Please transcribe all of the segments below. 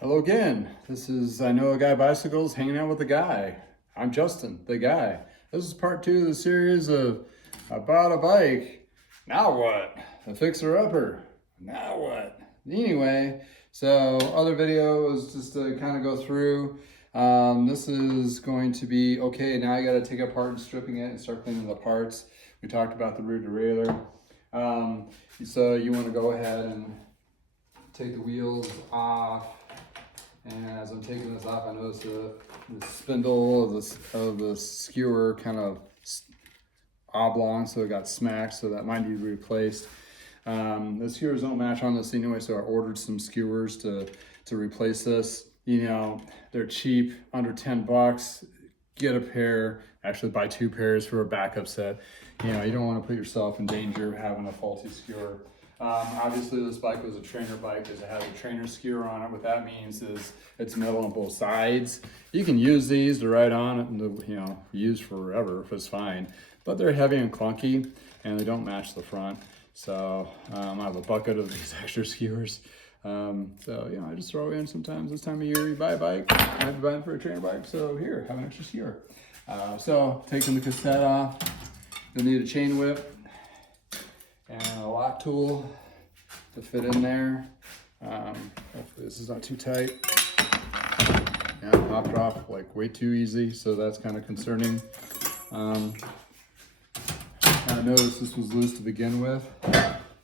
Hello again. This is I Know a Guy Bicycles, hanging out with the guy. I'm Justin, the guy. This is part 2 of the series of I bought a bike. Now what? A fixer-upper. Now what? Anyway, so other video was just to kind of go through. This is going to be, okay, now I got to take it apart and stripping it and start cleaning the parts. We talked about the rear derailleur. So you want to go ahead and take the wheels off. And as I'm taking this off, I noticed the spindle of the skewer kind of oblong, so it got smacked, so that might need to be replaced. The skewers don't match on this anyway, so I ordered some skewers to replace this. You know, they're cheap, under 10 bucks. Get a pair, actually buy 2 pairs for a backup set. You know, you don't want to put yourself in danger of having a faulty skewer. Obviously this bike was a trainer bike because it has a trainer skewer on it. What that means is it's metal on both sides. You can use these to ride on it and you know, use forever if it's fine, but they're heavy and clunky and they don't match the front. So I have a bucket of these extra skewers. So you know, I just throw in sometimes. This time of year you buy a bike, I have to buy it for a trainer bike, so here, have an extra skewer. So taking the cassette off, you'll need a chain whip and a lock tool to fit in there. Hopefully this is not too tight. Yeah, popped off like way too easy, so that's kind of concerning. I noticed this was loose to begin with,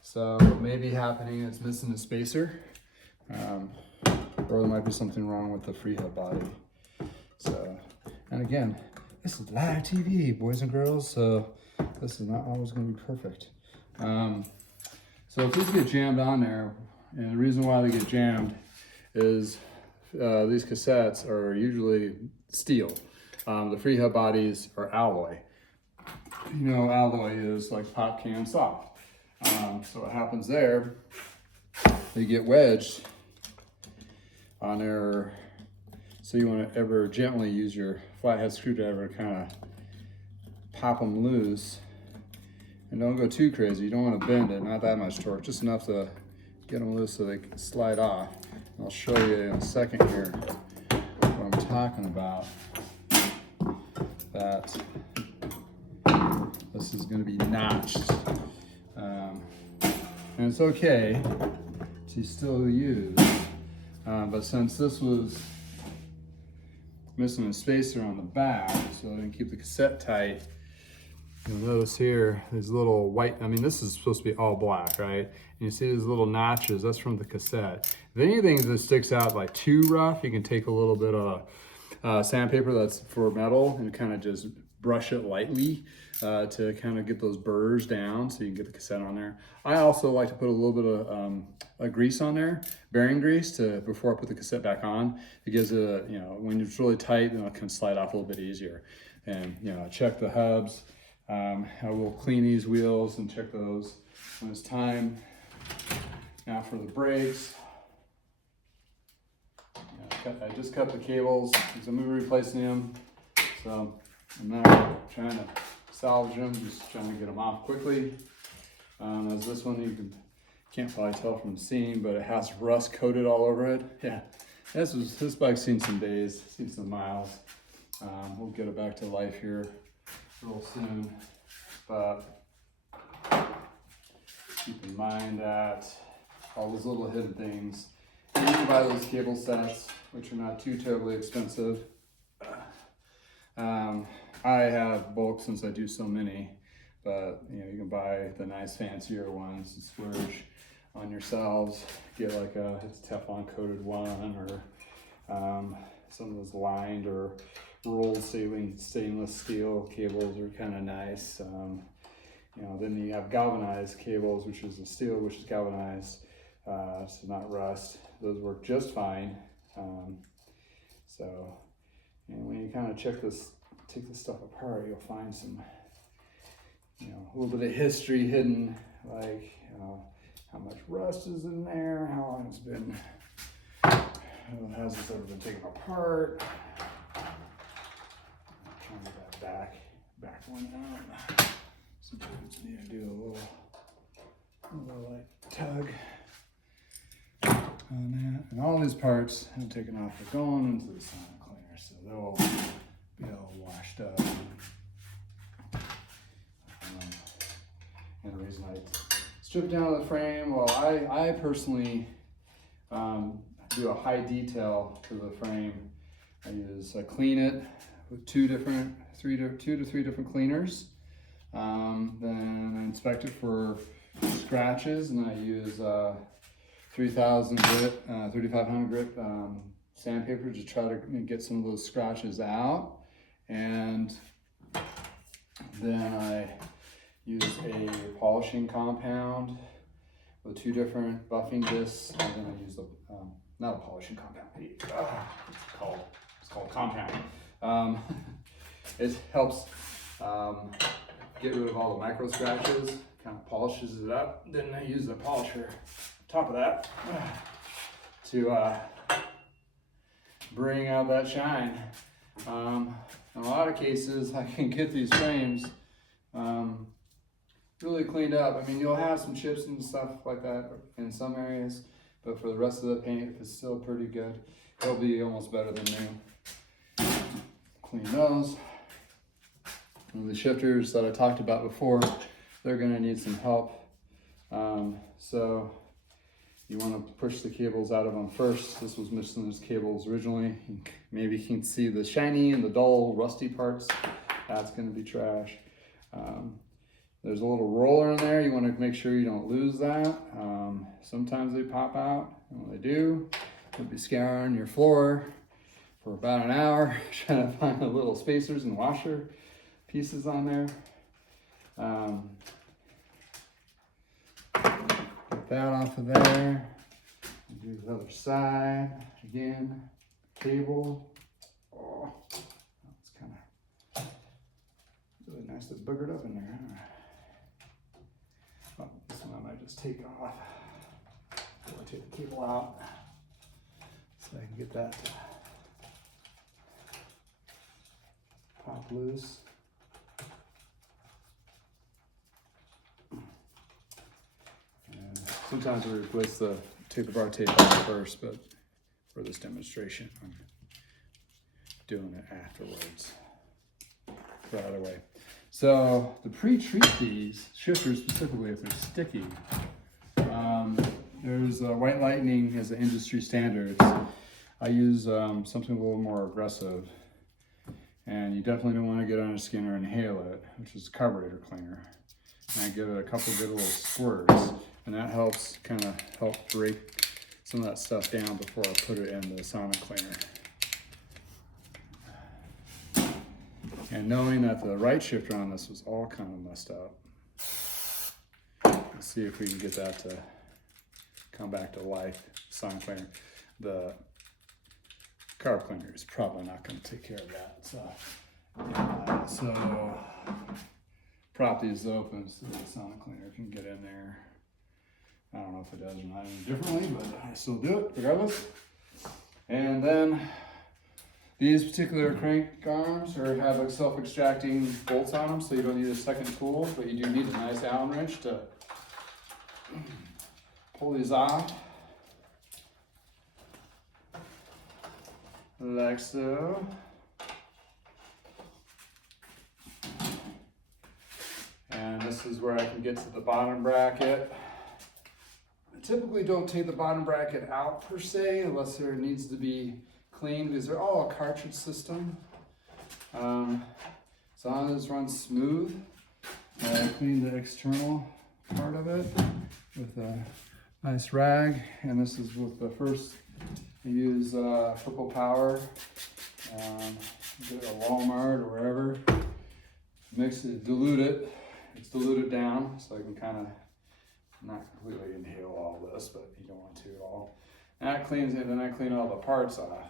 so what may be happening is missing a spacer, or there might be something wrong with the freehub body. So, and again, this is live TV, boys and girls, so this is not always going to be perfect. So if these get jammed on there, and the reason why they get jammed is these cassettes are usually steel. The freehub bodies are alloy. You know, alloy is like pop can soft. So what happens there, they get wedged on there. So you want to ever gently use your flathead screwdriver to kind of pop them loose. And don't go too crazy. You don't want to bend it, not that much torque, just enough to get them loose so they can slide off. And I'll show you in a second here what I'm talking about. That this is going to be notched. And it's okay to still use, but since this was missing a spacer on the back, so I didn't keep the cassette tight, you'll notice here, these little white, I mean, this is supposed to be all black, right? And you see these little notches, that's from the cassette. If anything that sticks out like too rough, you can take a little bit of sandpaper that's for metal and kind of just brush it lightly to kind of get those burrs down so you can get the cassette on there. I also like to put a little bit of grease on there, bearing grease, before I put the cassette back on. It gives it a, you know, when it's really tight, then it can slide off a little bit easier. And, you know, check the hubs. I will clean these wheels and check those when it's time. Now for the brakes. I just cut the cables because I'm going to be replacing them. So I'm not trying to salvage them, just trying to get them off quickly. As this one, you can't probably tell from the seam, but it has rust coated all over it. Yeah, this bike's seen some days, seen some miles. We'll get it back to life here real soon, but keep in mind that all those little hidden things, you can buy those cable sets, which are not too terribly expensive. I have bulk since I do so many, but you know, you can buy the nice fancier ones and splurge on yourselves. Get like a Teflon coated one, or some of those lined or rolled stainless steel cables are kind of nice. You know, then you have galvanized cables, which is the steel, which is galvanized, so not rust. Those work just fine. So, and when you kind of take this stuff apart, you'll find some, you know, a little bit of history hidden, like how much rust is in there, how long it's been, has this ever been taken apart. Trying to get that back one out. Sometimes you need to do a little like tug. on that. And all these parts I'm taking off are going into the sonic cleaner, so they'll be all washed up. And the reason I strip down the frame, well, I personally do a high detail to the frame. I clean it with two to three different cleaners. Then I inspect it for scratches, and I use 3000 grit, 3500 grit sandpaper to try to get some of those scratches out. And then I use a polishing compound with two different buffing discs, and then I use the not a polishing compound. It's called compound. It helps get rid of all the micro scratches, kind of polishes it up. Then I use the polisher on top of that to bring out that shine. In a lot of cases, I can get these frames really cleaned up. I mean, you'll have some chips and stuff like that in some areas, but for the rest of the paint, if it's still pretty good, it'll be almost better than new. Clean those. And the shifters that I talked about before, they're gonna need some help. So you wanna push the cables out of them first. This was missing those cables originally. Maybe you can see the shiny and the dull, rusty parts. That's gonna be trash. There's a little roller in there. You wanna make sure you don't lose that. Sometimes they pop out, and when they do, you'll be scouring your floor for about an hour, trying to find the little spacers and washer pieces on there. Get that off of there. Do the other side again. Cable. Oh, it's kind of really nice to boogered up in there. Oh, this one I might just take off. I'll take the cable out so I can get that to pop loose. And sometimes we replace the take the bar tape off first, but for this demonstration, I'm doing it afterwards. Right away. So to pre-treat these shifters, specifically if they're sticky, there's White Lightning as an industry standard. I use something a little more aggressive, and you definitely don't want to get on your skin or inhale it, which is carburetor cleaner. And I give it a couple good little squirts, and that helps kind of help break some of that stuff down before I put it in the sonic cleaner. And knowing that the right shifter on this was all kind of messed up, let's see if we can get that to come back to life. Sonic cleaner, the carb cleaner is probably not going to take care of that. So prop these open so the sonic cleaner can get in there. I don't know if it does or not any differently, but I still do it regardless. And then these particular crank arms have like self-extracting bolts on them, so you don't need a second tool, but you do need a nice Allen wrench to pull these off. Like so. And this is where I can get to the bottom bracket. I typically don't take the bottom bracket out per se, unless there needs to be cleaned, because they're all a cartridge system. As long as it runs smooth, I clean the external part of it with a nice rag. And this is with the first, I use Purple Power, get it at Walmart or wherever. Mix it, dilute it. It's diluted down, so I can kind of not completely inhale all this, but you don't want to at all. And that cleans it, then I clean all the parts off.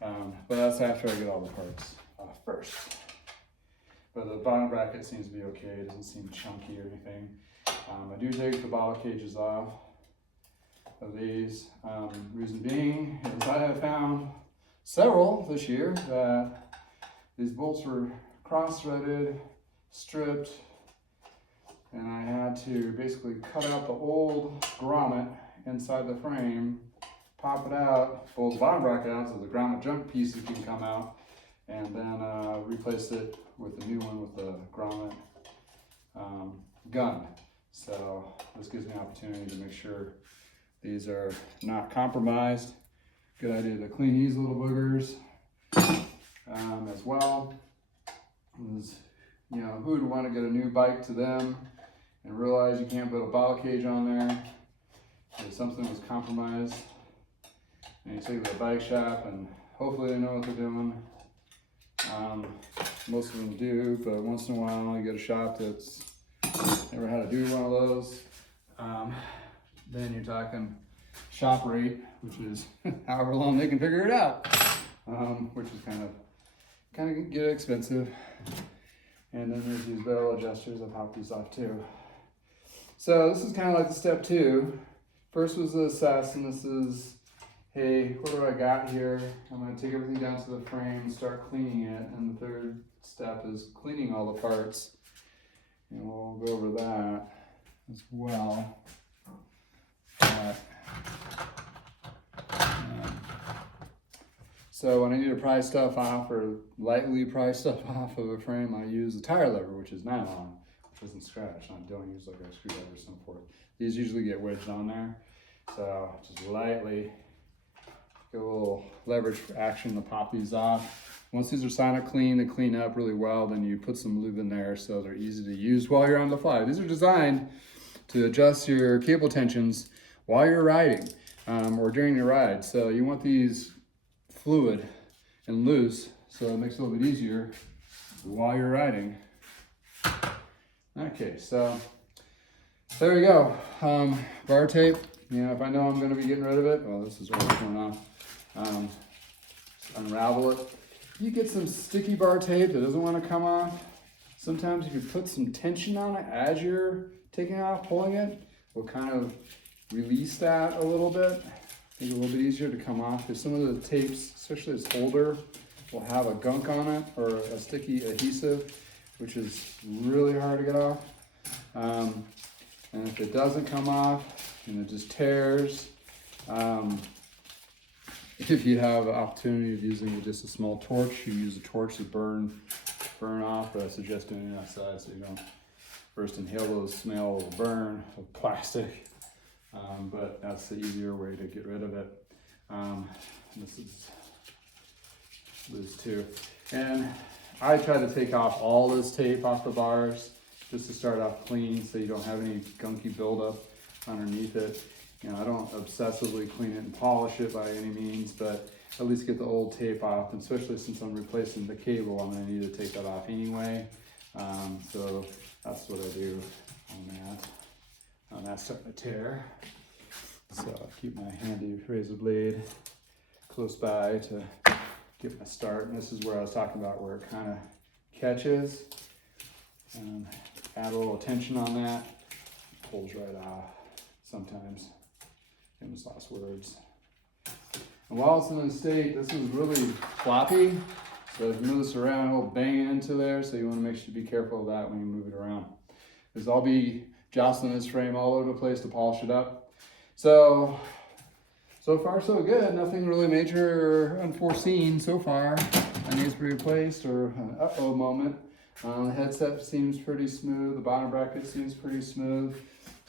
But that's after I get all the parts off first. But the bottom bracket seems to be okay. It doesn't seem chunky or anything. I do take the bottle cages off of these. Reason being is I have found several this year that these bolts were cross-threaded, stripped, and I had to basically cut out the old grommet inside the frame pop it out, pull the bottom bracket out so the grommet junk pieces can come out, and then replace it with a new one with the grommet gun. So this gives me an opportunity to make sure these are not compromised. Good idea to clean these little boogers as well. You know, who would want to get a new bike to them and realize you can't put a bottle cage on there if something was compromised, and you take it to the bike shop and hopefully they know what they're doing. Most of them do, but once in a while you get a shop that's never had to do one of those. Then you're talking shop rate, which is however long they can figure it out, which is kind of get expensive. And then there's these barrel adjusters. I'll pop these off too. So this is kind of like the step 2. First was the assess, and this is, hey, what do I got here? I'm going to take everything down to the frame and start cleaning it. And the third step is cleaning all the parts. And we'll go over that as well. So when I need to pry stuff off or lightly pry stuff off of a frame, I use a tire lever, which is nylon, which doesn't scratch. I don't use like a screwdriver or so forth. These usually get wedged on there. So just lightly get a little leverage action to pop these off. Once these are sonic clean, they clean up really well, then you put some lube in there so they're easy to use while you're on the fly. These are designed to adjust your cable tensions while you're riding or during your ride. So you want these fluid and loose, so it makes it a little bit easier while you're riding. Okay, so there we go. Bar tape, you know, if I know I'm going to be getting rid of it, well, this is already torn off. Just unravel it. You get some sticky bar tape that doesn't want to come off. Sometimes if you put some tension on it as you're taking it off, pulling it, will kind of release that a little bit. Make it a little bit easier to come off. Because some of the tapes, especially as older, will have a gunk on it or a sticky adhesive, which is really hard to get off. And if it doesn't come off and it just tears, if you have an opportunity of using just a small torch, you use a torch to burn off, but I suggest doing it outside so you don't first inhale those smell of burn of plastic. But that's the easier way to get rid of it. This is loose too. And I try to take off all this tape off the bars just to start off clean so you don't have any gunky buildup underneath it. You know, I don't obsessively clean it and polish it by any means, but at least get the old tape off, and especially since I'm replacing the cable, I'm going to need to take that off anyway. So that's what I do on that starting to tear. So I keep my handy razor blade close by to get my start. And this is where I was talking about where it kind of catches. And add a little tension on that, pulls right off sometimes. Famous last words. And while it's in the state, this is really floppy. So if you move this around, it'll bang into there. So you want to make sure to be careful of that when you move it around. Because I'll be jostling this frame all over the place to polish it up. So far so good. Nothing really major or unforeseen so far. That needs to be replaced or an uh-oh moment. The headset seems pretty smooth. The bottom bracket seems pretty smooth.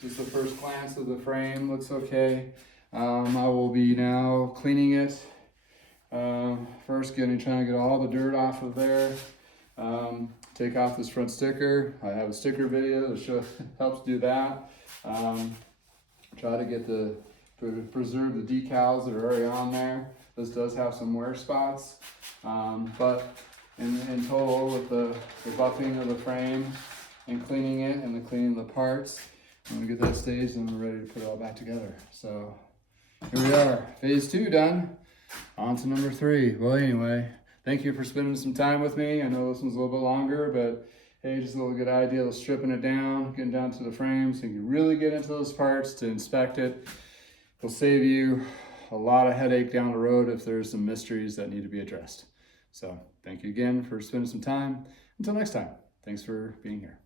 Just the first glance of the frame looks okay. I will be now cleaning it. First trying to get all the dirt off of there. Take off this front sticker. I have a sticker video that helps do that. Try to get preserve the decals that are already on there. This does have some wear spots, but in total with the buffing of the frame and cleaning it and the cleaning the parts, when we get that stage, then we're ready to put it all back together. So here we are, phase 2 done. On to number 3. Well, anyway, thank you for spending some time with me. I know this one's a little bit longer, but hey, just a little good idea of stripping it down, getting down to the frame so you can really get into those parts to inspect it. It'll save you a lot of headache down the road if there's some mysteries that need to be addressed. So thank you again for spending some time. Until next time, thanks for being here.